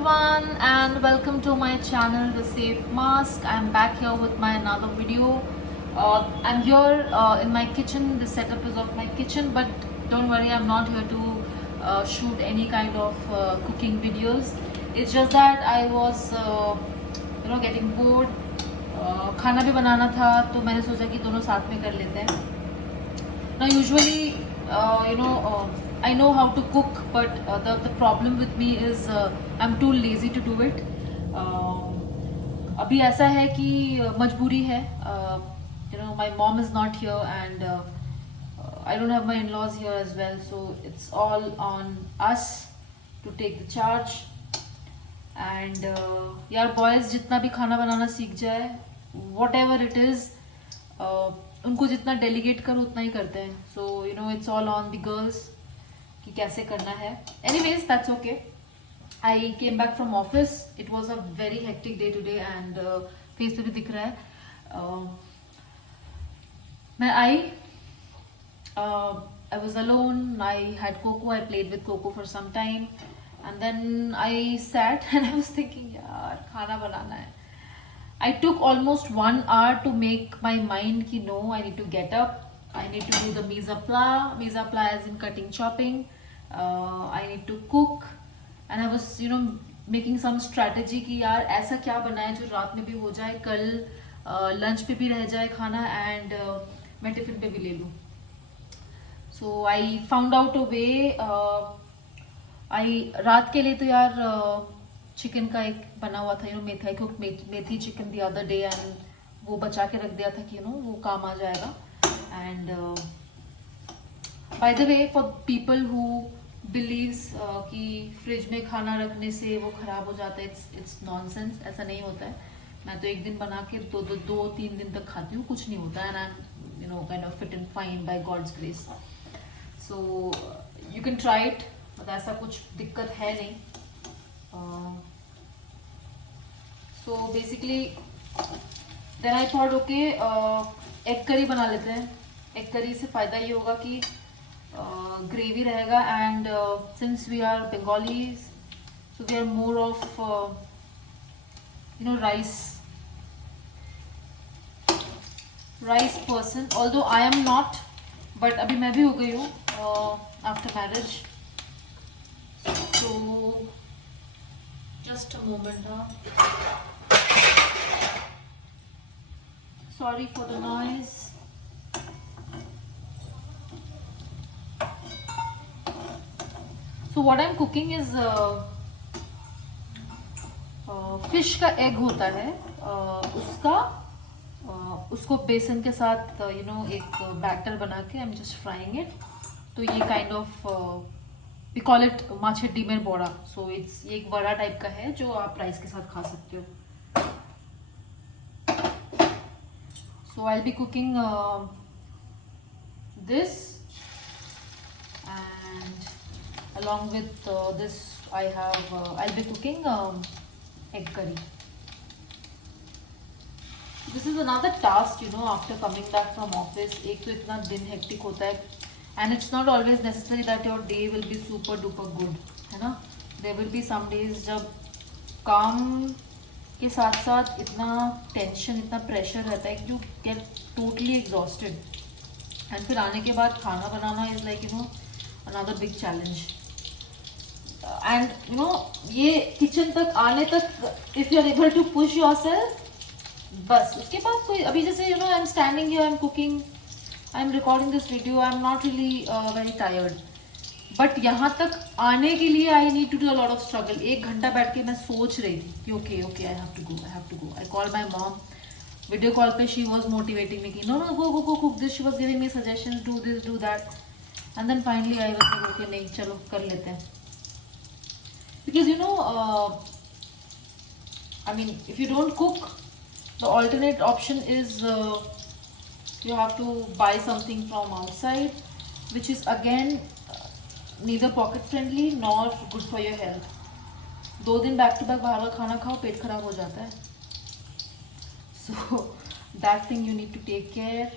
everyone and welcome to my channel The Safe Mask. I'm back here with my another video. I'm here in my kitchen. The setup is of my kitchen, but don't worry, I'm not here to shoot any kind of cooking videos. It's just that I was getting bored. खाना भी बनाना था तो मैंने सोचा कि दोनों साथ में कर लेते हैं. Now usually I know how to cook, but the problem with me is I'm too lazy to do it. अभी ऐसा है कि मजबूरी है. My mom is not here and I don't have my in-laws here as well, so it's all on us to take the charge. And यार boys जितना भी खाना बनाना सीख जाए, whatever it is, उनको जितना डेलीगेट करो उतना ही करते हैं. So it's all on the girls कि कैसे करना है. Anyways that's okay. I came back from office. It was a very hectic day today and face पे भी दिख रहा है. मैं I was alone. I had Coco. I played with Coco for some time and then I sat and I was thinking यार खाना बनाना है. I took almost 1 hour to make my mind ki no, I need to get up, I need to do the mise en place as in cutting, chopping, I need to cook, and I was making some strategy कि यार ऐसा क्या बनाए जो रात में भी हो जाए, कल लंच पे भी रह जाए खाना एंड मैं टिफिन पे भी ले लूँ. So I found out a way. रात के लिए तो यार चिकन का एक बना हुआ था, methi chicken the other day, and वो बचा के रख दिया था कि वो काम आ जाएगा. And by the way, for people who believes कि फ्रिज में खाना रखने से वो खराब हो जाता है, इट्स नॉनसेंस. ऐसा नहीं होता है. मैं तो एक दिन बना के 2-3 दिन तक खाती हूँ, कुछ नहीं होता है. And I am kind of fit and fine by God's grace. So you can try it. ऐसा कुछ दिक्कत है नहीं. So basically then I thought okay, egg curry बना लेते हैं. एग करी से फ़ायदा ये होगा कि ग्रेवी रहेगा and since we are Bengalis so we are more of rice person. Although I am not, but अभी मैं भी हो गई हूँ after marriage. So just a moment. Sorry for the noise. So what I'm cooking is fish का egg होता है, उसको बेसन के साथ एक बैटर बना के I'm just frying it. तो ये kind of we call it माछे डिमेर बोड़ा. सो इट्स ये एक बड़ा टाइप का है जो आप राइस के साथ खा सकते हो. So I will be cooking this and along with this I'll be cooking egg curry. This is another task after coming back from office. एक तो इतना दिन हेक्टिक होता है. And it's not always necessary that your day will be super duper good, है ना. There will be some days जब काम के साथ साथ इतना टेंशन, इतना प्रेशर रहता है कि you get totally exhausted. And फिर आने के बाद खाना बनाना is like another big challenge. And ये किचन तक आने तक if you are able to push yourself, बस उसके बाद कोई अभी जैसे I'm standing here, I'm cooking, I'm recording this video, I'm not really very tired. But यहाँ तक आने के लिए I need to do a lot of struggle. 1 घंटा बैठ के मैं सोच रही थी कि okay, I have to go. I called my mom. Video call पे she was motivating me कि no, go cook this. She was giving me suggestions, do this, do that. And then finally I was like okay, नहीं चलो कर लेते हैं. Because I mean, if you don't cook, the alternate option is you have to buy something from outside, which is again neither pocket friendly nor good for your health. 2 दिन back to back बाहर का खाना खाओ, पेट खराब हो जाता है. So that thing you need to take care.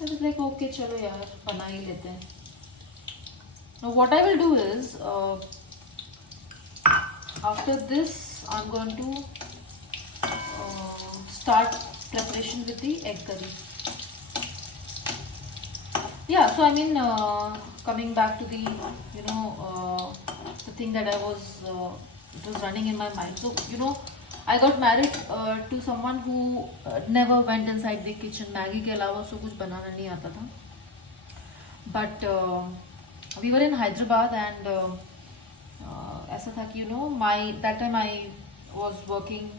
I was like okay, चलो यार बना ही लेते हैं. Now what I will do is After this, I'm going to start preparation with the egg curry. Yeah, so I mean, coming back to the, the thing that it was running in my mind. So, I got married to someone who never went inside the kitchen. Maggie के अलावा उसको कुछ बनाना नहीं आता था. But we were in Hyderabad, and ऐसा था कि that time I was working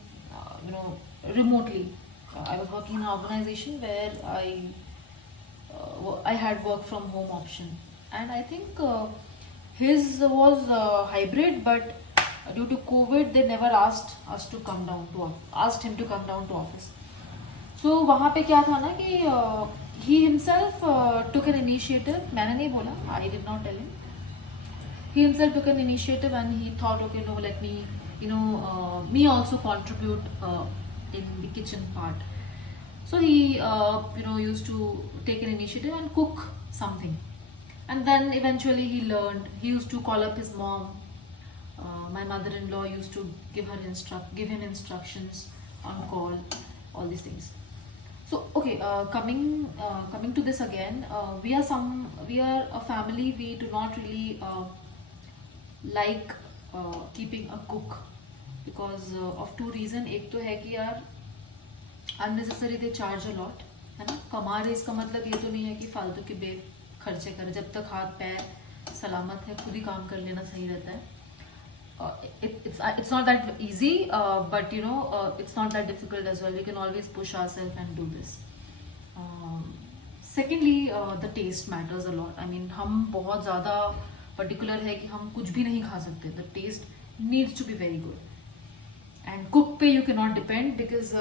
remotely. I was working in an organization where I had work from home option, and I think his was hybrid, but due to COVID they never asked him to come down to office. So वहाँ पे क्या था ना कि he himself took an initiative. मैंने नहीं बोला, I did not tell him. He himself took an initiative, and he thought, okay, no, let me me also contribute in the kitchen part. So he used to take an initiative and cook something, and then eventually he learned. He used to call up his mom. My mother-in-law used to give him instructions on call, all these things. So okay, coming to this again, we are a family. We do not really like keeping a cook because of two reasons. एक तो है कि यार unnecessary they charge a lot, है ना. कमा रहे इसका मतलब ये तो नहीं है कि फालतू के बे खर्चे करें. जब तक हाथ पैर सलामत है खुद ही काम कर लेना सही रहता है. It's not that easy, but it's not that difficult as well. We can always push ourselves and do this. Secondly, the taste matters a lot. I mean, हम बहुत ज़्यादा particular है कि हम कुछ भी नहीं खा सकते. The taste needs to be very good. And cook पे you cannot depend because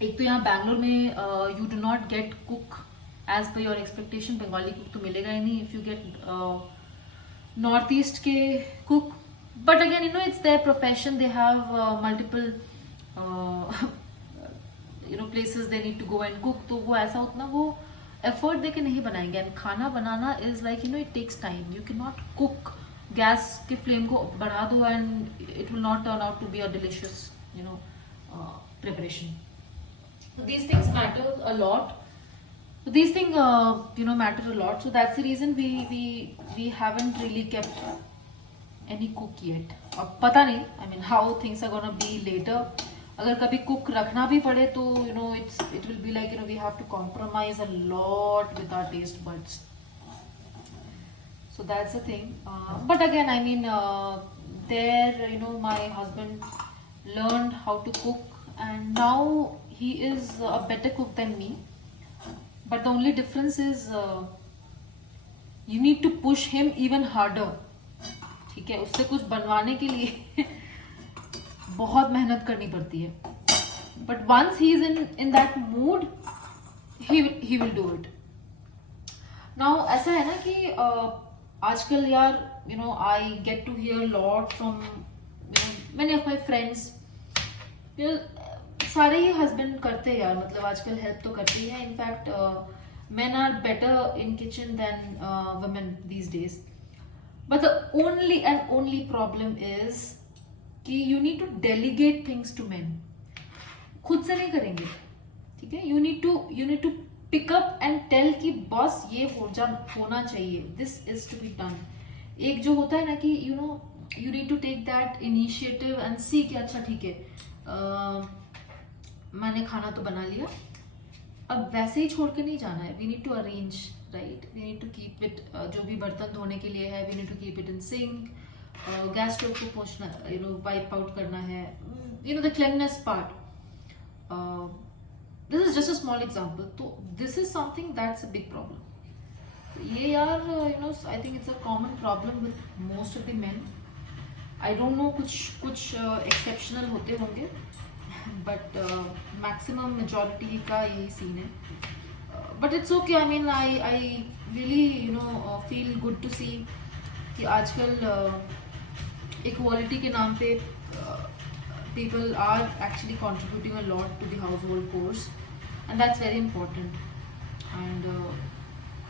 एक तो यहाँ बैंगलोर में you do not get cook as per your expectation. Bengali cook तो मिलेगा ही नहीं. If you get north east के cook, but again it's their profession. They have multiple places they need to go and cook. तो वो ऐसा उतना वो effort दे के नहीं बनाएंगे. And खाना बनाना is like it takes time. You cannot cook. Gas के फ्लेम को बढ़ा दो and it will not turn out to be a delicious preparation. So these things matter a lot. So these things matter a lot. So that's the reason we haven't really kept any cook yet. अब पता नहीं, I mean how things are gonna be later. अगर कभी cook रखना भी पड़े तो it will be like we have to compromise a lot with our taste buds. So that's the thing. But again, I mean my husband learned how to cook, and now he is a better cook than me. But the only difference is you need to push him even harder. ठीक है, उससे कुछ बनवाने के लिए बहुत मेहनत करनी पड़ती है. But once he is in that mood, he will do it. Now ऐसा है ना कि आजकल यार I get to hear a lot from many of my friends. सारे ही हस्बैंड करते हैं यार, मतलब आजकल हेल्प तो करते ही है. In fact men are better in kitchen than women these days. But the only problem is कि you need to delegate things to men. खुद से नहीं करेंगे, ठीक है. You need to pick up and tell कि बस ये होना चाहिए. This is to be done. एक जो होता है ना कि you need to take that initiative and see कि अच्छा ठीक है, मैंने खाना तो बना लिया, अब वैसे ही छोड़ के नहीं जाना है. We need to arrange, right? We need to keep it, जो भी बर्तन धोने के लिए है, we need to keep it in sink. Gas stove को पोंछना, वाइप आउट करना है, the cleanliness part. This is just a small example. So this is something that's a big problem. ये यार I think it's a common problem with most of the men. I don't know, कुछ exceptional होते होंगे, but maximum majority का यही scene है. But it's okay. I mean I really feel good to see कि आजकल equality के नाम पे people are actually contributing a lot to the household chores, and that's very important. And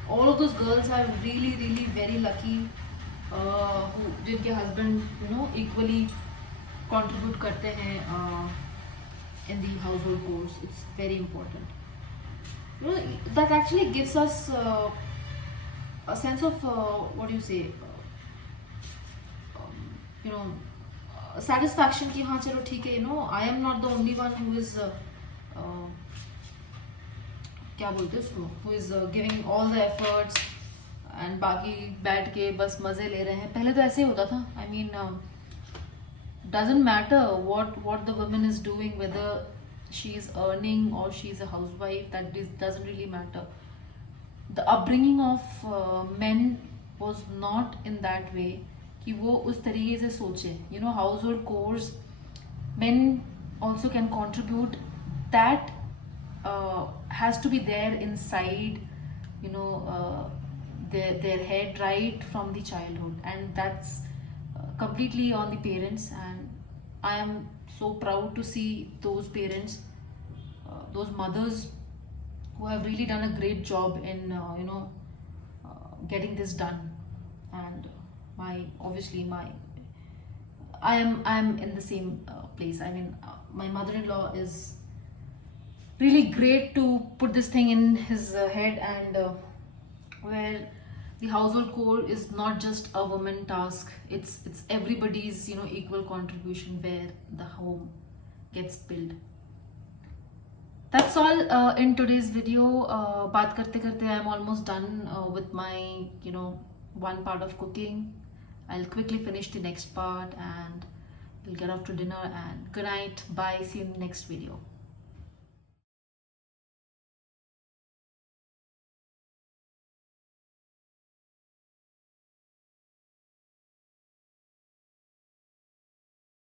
all of those girls are really very lucky जिनके husband equally contribute करते हैं in the household chores. It's very important. That actually gives us a sense of what do you say? Um, you know, satisfaction कि हाँ चलो ठीक है. I am not the only one who is क्या बोलते हैं उसको? Who is giving all the efforts and बाकी बैठ के बस मजे ले रहे हैं. पहले तो ऐसे ही होता था. I mean. Doesn't matter what the woman is doing, whether she is earning or she is a housewife, doesn't really matter. The upbringing of men was not in that way कि वो उस तरीके से सोचे. Household chores, men also can contribute. That has to be there inside their head right from the childhood, and that's completely on the parents. And I am so proud to see those parents, those mothers who have really done a great job in getting this done. And I am in the same place. I mean, my mother-in-law is really great to put this thing in his head, and where the household chore is not just a woman task. It's everybody's equal contribution where the home gets built. That's all in today's video. बात करते करते I'm almost done with my one part of cooking. I'll quickly finish the next part and we'll get off to dinner. And good night. Bye. See you in the next video.